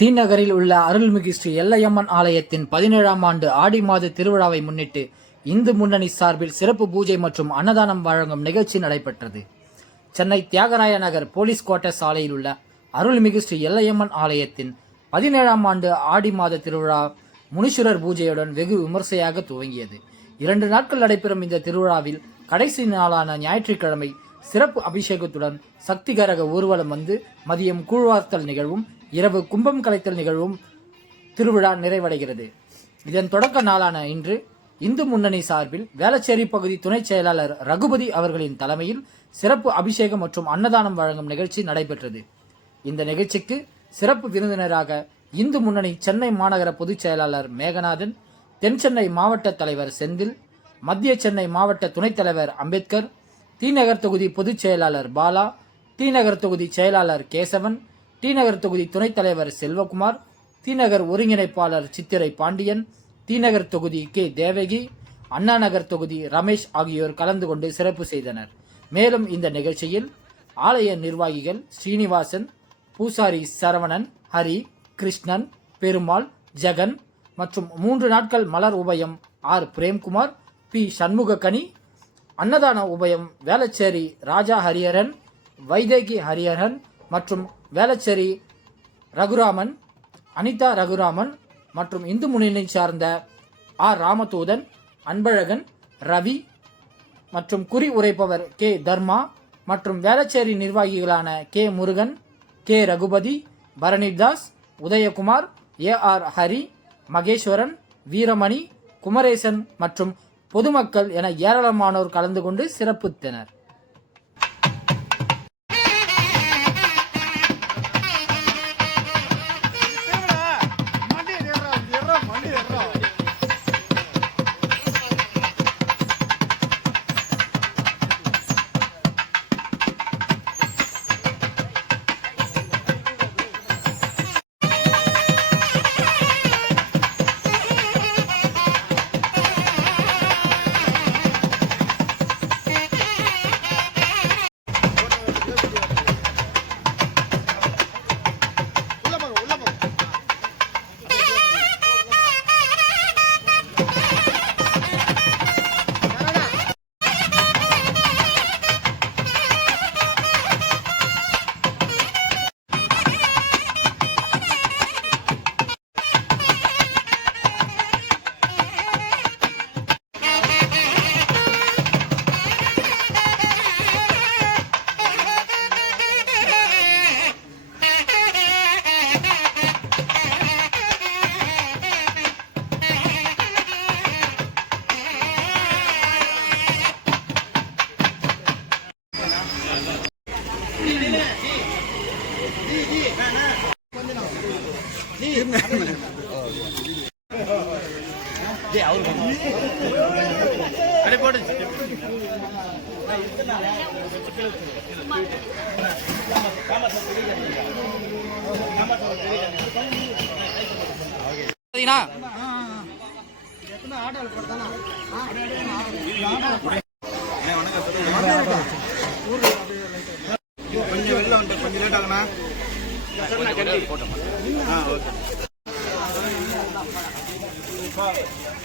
தீநகரில் உள்ள அருள்மிகு ஸ்ரீ எல்லையம்மன் ஆலயத்தின் 17ஆம் ஆண்டு ஆடி மாத திருவிழாவை முன்னிட்டு இந்து முன்னணி சார்பில் சிறப்பு பூஜை மற்றும் அன்னதானம் வழங்கும் நிகழ்ச்சி நடைபெற்றது. சென்னை தியாகராய நகர் போலீஸ் குவார்ட்டர்ஸ் சாலையில் உள்ள அருள்மிகு ஸ்ரீ எல்லையம்மன் ஆலயத்தின் 17ஆம் ஆண்டு ஆடி மாத திருவிழா முனீஸ்வரர் பூஜையுடன் வெகு விமர்சையாக துவங்கியது. 2 நாட்கள் நடைபெறும் இந்த திருவிழாவில் கடைசி நாளான ஞாயிற்றுக்கிழமை சிறப்பு அபிஷேகத்துடன் சக்தி கரக ஊர்வலம் வந்து மதியம் கூழ்வார்த்தல் நிகழ்வும் இரவு கும்பம் கலைத்தல் நிகழ்வும் திருவிழா நிறைவடைகிறது. இதன் தொடக்க நாளான இன்று இந்து முன்னணி சார்பில் வேளச்சேரி பகுதி துணை செயலாளர் ரகுபதி அவர்களின் தலைமையில் சிறப்பு அபிஷேகம் மற்றும் அன்னதானம் வழங்கும் நிகழ்ச்சி நடைபெற்றது. இந்த நிகழ்ச்சிக்கு சிறப்பு விருந்தினராக இந்து முன்னணி சென்னை மாநகர பொதுச் செயலாளர் மேகநாதன், தென் சென்னை மாவட்ட தலைவர் செந்தில், மத்திய சென்னை மாவட்ட துணைத் தலைவர் அம்பேத்கர், தீநகர் தொகுதி பொதுச் செயலாளர் பாலா, தீநகர் தொகுதி செயலாளர் கேசவன், தீநகர் தொகுதி துணைத் தலைவர் செல்வகுமார், தீநகர் ஒருங்கிணைப்பாளர் சித்திரை பாண்டியன், தீநகர் தொகுதி கே தேவகி, அண்ணா நகர் தொகுதி ரமேஷ் ஆகியோர் கலந்து கொண்டு சிறப்பு செய்தனர். மேலும் இந்த நிகழ்ச்சியில் ஆலய நிர்வாகிகள் ஸ்ரீனிவாசன், பூசாரி சரவணன், ஹரி, கிருஷ்ணன், பெருமாள், ஜெகன் மற்றும் 3 நாட்கள் மலர் உபயம் ஆர் பிரேம்குமார், பி சண்முகக்கனி, அன்னதான உபயம் வேளச்சேரி ராஜா ஹரியரன், வைதேகி ஹரியரன் மற்றும் வேளச்சேரி ரகுராமன், அனிதா ரகுராமன் மற்றும் இந்து முன்னணி சார்ந்த ஆர் ராமதூதன், அன்பழகன், ரவி மற்றும் குறி உரைப்பவர் கே தர்மா மற்றும் வேளச்சேரி நிர்வாகிகளான K Murugan, K Ragupathi, Baranidas, Udayakumar, A R Hari, Maheswaran, Veeramani, Kumaresan மற்றும் பொதுமக்கள் என ஏராளமானோர் கலந்து கொண்டு சிறப்பித்தனர். கொஞ்சம் வெளில வந்து கொஞ்சம் லேட் ஆகுமா?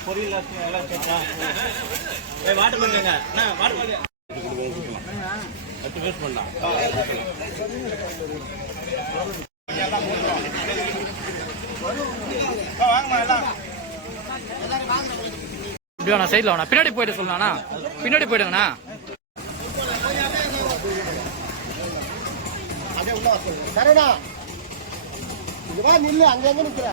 பொரியல் எல்லாம் சேர்த்தா வாட்டர் பண்ணுங்க. வாட்டர் பண்ணுங்க. 10 பேர் பண்ணலாம். வாங்கம்மா எல்லாம். இப்படியா சைடில் வேணா பின்னாடி போயிட்டு சொல்லலாம்ண்ணா, பின்னாடி போயிடுங்கண்ணா. சரடா இதுவா நில்லு, அங்க எங்க நிக்கிற?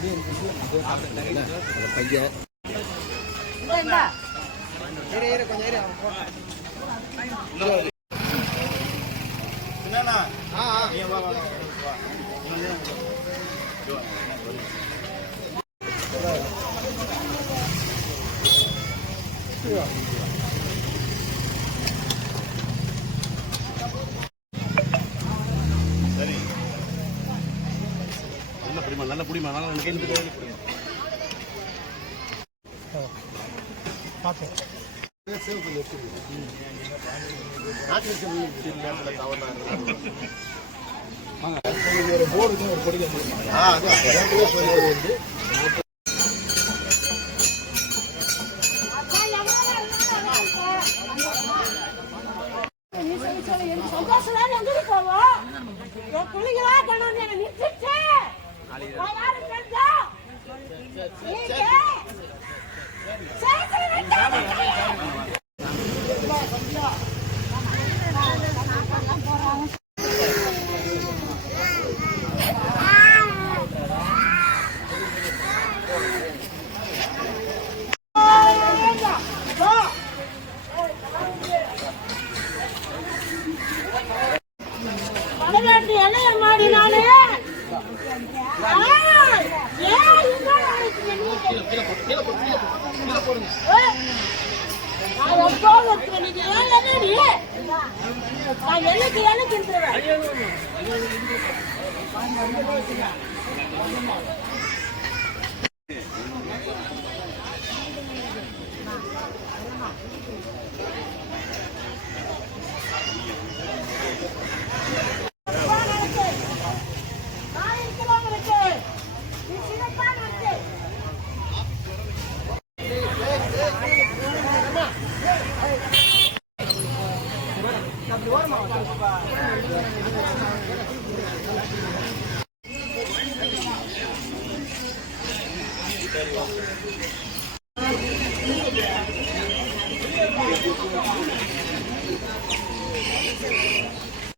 சரி, நல்ல புடிமா நல்லா பார்ப்போம். சரி